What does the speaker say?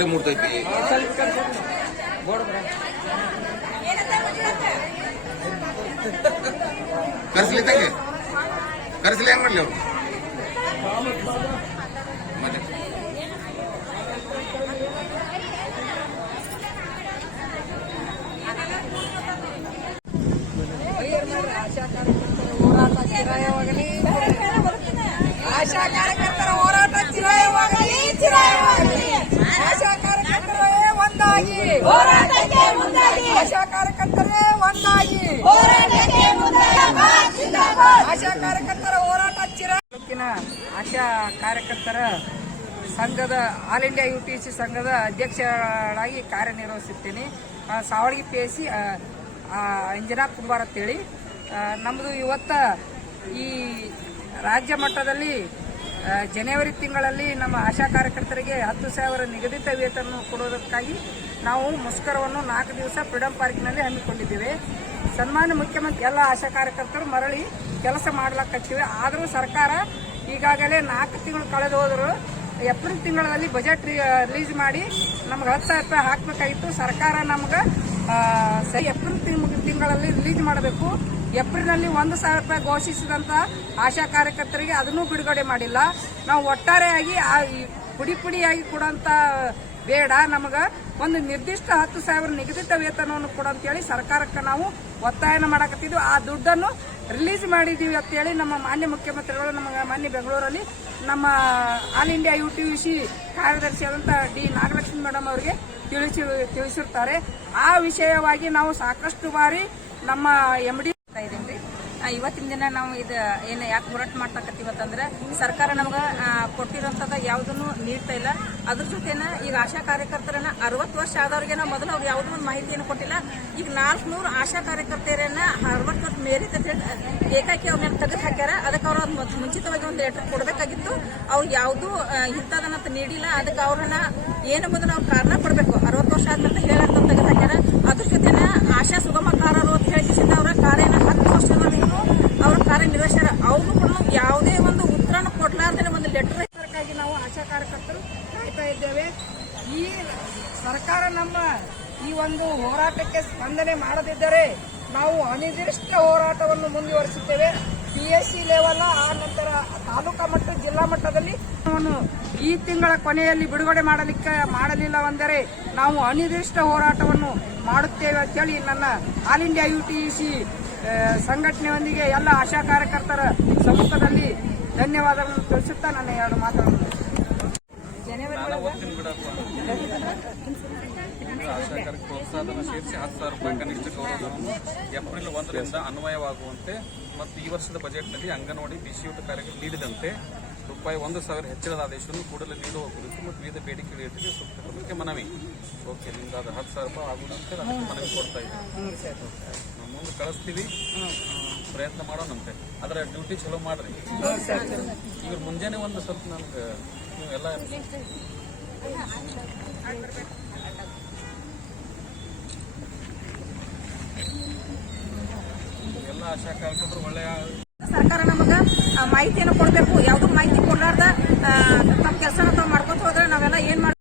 ಕಾಲಿ ಮೂಡ್ತೈತಿ. ಕರ್ಸ್ಲಿ ತಂಗೆ ಕರ್ಸ್ಲಿ ಹೆಂಗ್ ಮಾಡ್ಲಿ ಅವ್ರು ಮತ್ತೆ ಆಶಾ ಕಾರ್ಯಕರ್ತರ ಹೋರಾಟ ಚಿರಾಯವಾಗಲಿ ಚಿರಾಯವಾಗಲಿ. ಆಶಾ ಕಾರ್ಯಕರ್ತರೇ ಒಂದಾಗಿ ಹೋರಾಟಕ್ಕೆ ಮುಂದಾಗಿ. ಆಶಾ ಕಾರ್ಯಕರ್ತರೇ ಒಂದಾಗಿ ಹೋರಾಟಕ್ಕೆ ಮುಂದಾಗಿ. ಆಶಾ ಕಾರ್ಯಕರ್ತರ ಹೋರಾಟ ಚಿರಾಯಕಿನ ಆಶಾ ಕಾರ್ಯಕರ್ತರ ಸಂಘದ ಆಲ್ ಇಂಡಿಯಾ ಯುಟಿಸಿ ಸಂಘದ ಅಧ್ಯಕ್ಷರಾಗಿ ಕಾರ್ಯನಿರ್ವಹಿಸುತ್ತೇನೆ. ಸಾವಳಗಿ PSC ಅಂಜನಾ ಕುಂಬಾರ್ ಅಂತೇಳಿ. ನಮ್ಮದು ಇವತ್ತ ಈ ರಾಜ್ಯ ಮಟ್ಟದಲ್ಲಿ ಜನವರಿ ತಿಂಗಳಲ್ಲಿ ನಮ್ಮ ಆಶಾ ಕಾರ್ಯಕರ್ತರಿಗೆ 10,000 ನಿಗದಿತ ವೇತನ ಕೊಡುವುದಕ್ಕಾಗಿ ನಾವು ಮುಷ್ಕರವನ್ನು 4 ದಿವಸ ಫ್ರೀಡಂ ಪಾರ್ಕ್ನಲ್ಲಿ ಹಮ್ಮಿಕೊಂಡಿದ್ದೇವೆ. ಸನ್ಮಾನ್ಯ ಮುಖ್ಯಮಂತ್ರಿ ಎಲ್ಲ ಆಶಾ ಕಾರ್ಯಕರ್ತರು ಮರಳಿ ಕೆಲಸ ಮಾಡಲಾಕತ್ತಿವೆ. ಆದರೂ ಸರ್ಕಾರ ಈಗಾಗಲೇ 4 ತಿಂಗಳು ಕಳೆದು ಹೋದರೂ ಏಪ್ರಿಲ್ ತಿಂಗಳಲ್ಲಿ ಬಜೆಟ್ ರಿಲೀಸ್ ಮಾಡಿ ನಮ್ಗೆ 10,000 ರೂಪಾಯಿ ಹಾಕಬೇಕಾಗಿತ್ತು. ಸರ್ಕಾರ ನಮ್ಗೆ ಏಪ್ರಿಲ್ ತಿಂಗಳಲ್ಲಿ ರಿಲೀಸ್ ಮಾಡಬೇಕು. ಏಪ್ರಿಲ್ನಲ್ಲಿ 1,000 ರೂಪಾಯಿ ಘೋಷಿಸಿದಂತ ಆಶಾ ಕಾರ್ಯಕರ್ತರಿಗೆ ಅದನ್ನೂ ಬಿಡುಗಡೆ ಮಾಡಿಲ್ಲ. ನಾವು ಒಟ್ಟಾರೆಯಾಗಿ ಪುಡಿಯಾಗಿ ಕೊಡಂತ ಬೇಡ, ನಮಗ ಒಂದು ನಿರ್ದಿಷ್ಟ 10,000 ನಿಗದಿತ ವೇತನವನ್ನು ಕೊಡಂತೇಳಿ ಸರ್ಕಾರಕ್ಕೆ ನಾವು ಒತ್ತಾಯನ ಮಾಡಕತ್ತಿದ್ವಿ. ಆ ದುಡ್ಡನ್ನು ರಿಲೀಸ್ ಮಾಡಿದೀವಿ ಅಂತೇಳಿ ನಮ್ಮ ಮಾನ್ಯ ಮುಖ್ಯಮಂತ್ರಿಗಳು ನಮಗೆ ಮಾನ್ಯ ಬೆಂಗಳೂರಲ್ಲಿ ನಮ್ಮ ಆಲ್ ಇಂಡಿಯಾ ಯುಟಿಸಿ ಕಾರ್ಯದರ್ಶಿಯಾದಂಥ ಡಿ ನಾಗಲಕ್ಷ್ಮಿ ಮೇಡಮ್ ಅವರಿಗೆ ತಿಳಿಸಿರ್ತಾರೆ. ಆ ವಿಷಯವಾಗಿ ನಾವು ಸಾಕಷ್ಟು ಬಾರಿ ನಮ್ಮ MD ಇದೇನ್ರಿ ಇವತ್ತಿನ ದಿನ ನಾವು ಇದು ಏನು ಯಾಕೆ ಹೋರಾಟ ಮಾಡ್ತಕ್ಕಂತೀವತ್ತಂದ್ರೆ ಸರ್ಕಾರ ನಮ್ಗೆ ಕೊಟ್ಟಿರೋಂಥದ್ದು ಯಾವುದನ್ನು ನೀಡ್ತಾ ಇಲ್ಲ. ಅದ್ರ ಜೊತೆನ ಈಗ ಆಶಾ ಕಾರ್ಯಕರ್ತರನ್ನ 60 ವರ್ಷ ಆದವ್ರಿಗೆ ನಾವು ಮೊದಲು ಅವ್ರು ಯಾವುದೋ ಒಂದು ಮಾಹಿತಿಯನ್ನು ಕೊಟ್ಟಿಲ್ಲ. ಈಗ 400 ಆಶಾ ಕಾರ್ಯಕರ್ತೆಯರನ್ನ 60 ವರ್ಷ ಮೇರಿತ ಏಕಾಕಿ ಅವ್ರನ್ನ ತೆಗೆದು ಹಾಕ್ಯಾರ. ಅದಕ್ಕೆ ಅವ್ರ ಮುಂಚಿತವಾಗಿ ಒಂದು ಲೆಟರ್ ಕೊಡಬೇಕಾಗಿತ್ತು. ಅವ್ರು ಯಾವುದೂ ಇಂಥದನ್ನ ನೀಡಿಲ್ಲ. ಅದಕ್ಕೆ ಅವ್ರನ್ನ ಏನು ಮೊದಲು ಅವ್ರು ಕಾರಣ ಕೊಡಬೇಕು. 60 ವರ್ಷ ಆದ್ಮೇಲೆ ಹೇಳಂತ ತೆಗೆದು ಹಾಕ್ಯಾರ. ಅದ್ರ ಜೊತೆನ ಆಶಾ ಸುಗಮಕಾರರು ಅಂತ ಹೇಳಿಸಿದ ಅವರ ಕಾರ್ಯನ 10 ವರ್ಷದವರೆಗೂ ಅವರ ಕಾರ್ಯನಿರ್ವಹಿಸ್ಯಾರ. ಅವರು ಕೂಡ ಯಾವುದೇ ಒಂದು ಉತ್ತರನ ಕೊಡ್ಲಾರ್ದೇ ಒಂದು ಲೆಟರ್ ಸರ್ಕಾರಕ್ಕಾಗಿ ನಾವು ಆಶಾ ಕಾರ್ಯಕರ್ತರು ಕಾಯ್ತಾ ಇದ್ದೇವೆ. ಈ ಸರ್ಕಾರ ನಮ್ಮ ಈ ಒಂದು ಹೋರಾಟಕ್ಕೆ ಸ್ಪಂದನೆ ಮಾಡದಿದ್ದರೆ ನಾವು ಅನಿರ್ದಿಷ್ಟ ಹೋರಾಟವನ್ನು ಮುಂದುವರಿಸುತ್ತೇವೆ. PSC ಲೆವೆಲ್, ಆ ನಂತರ ತಾಲೂಕಾ ಮಟ್ಟ, ಜಿಲ್ಲಾ ಮಟ್ಟದಲ್ಲಿ ಈ ತಿಂಗಳ ಕೊನೆಯಲ್ಲಿ ಬಿಡುಗಡೆ ಮಾಡಲಿಲ್ಲವೆಂದರೆ ನಾವು ಅನಿರ್ದಿಷ್ಟ ಹೋರಾಟವನ್ನು ಮಾಡುತ್ತೇವೆ ಅಂತೇಳಿ ನನ್ನ ಆಲ್ ಇಂಡಿಯಾ ಯುಟಿಸಿ ಸಂಘಟನೆಯೊಂದಿಗೆ ಎಲ್ಲ ಆಶಾ ಕಾರ್ಯಕರ್ತರ ಸಮ್ಮುಖದಲ್ಲಿ ಧನ್ಯವಾದಗಳನ್ನು ತಿಳಿಸುತ್ತಾ ನನ್ನ 2 ಮಾತುಗಳನ್ನು ಆಶಾ ಪ್ರೋತ್ಸಾಹಧನ ಸೇರಿಸಿ 10,000 ರೂಪಾಯಿ ಕನಿಷ್ಠ ಗೌರವವನ್ನು ಏಪ್ರಿಲ್ 1ರಿಂದ ಅನ್ವಯವಾಗುವಂತೆ ಮತ್ತು ಈ ವರ್ಷದ ಬಜೆಟ್ನಲ್ಲಿ ಅಂಗನವಾಡಿ BCUT ಕಾರ್ಯಕ್ಕೆ ನೀಡಿದಂತೆ ರೂಪಾಯಿ 1,000 ಹೆಚ್ಚಳದ ಆದೇಶವನ್ನು ಕೂಡಲೇ ನೀಡುವ ಕುರಿತು ಮತ್ತು ವಿವಿಧ ಬೇಡಿಕೆಗಳ ಜೊತೆಗೆ ಸೂಕ್ತ ಕ್ರಮಕ್ಕೆ ಮನವಿ. ಓಕೆ, ನಿಮ್ದು ಅದು 10,000 ರೂಪಾಯಿ ಆಗುವಂತೆ ಅದಕ್ಕೆ ಮನವಿ ಕೊಡ್ತಾ ಇದ್ದೀವಿ. ನಾವು ಮುಂದೆ ಕಳಿಸ್ತೀವಿ, ಪ್ರಯತ್ನ ಮಾಡೋಣಂತೆ. ಅದರ ಡ್ಯೂಟಿ ಚಲೋ ಮಾಡ್ರಿ. ಈಗ ಮುಂಜಾನೆ ಒಂದು ಸ್ವಲ್ಪ ನಮ್ಗೆ ಎಲ್ಲ ಎಲ್ಲ ಆಶಾ ಕಾರ್ಯಕರ್ತರು ಒಳ್ಳೆಯ ಸರ್ಕಾರ ನಮಗ ಮಾಹಿತಿಯನ್ನು ಕೊಡಬೇಕು. ಯಾವುದೂ ಮಾಹಿತಿ ಕೊಡಲಾರ್ದ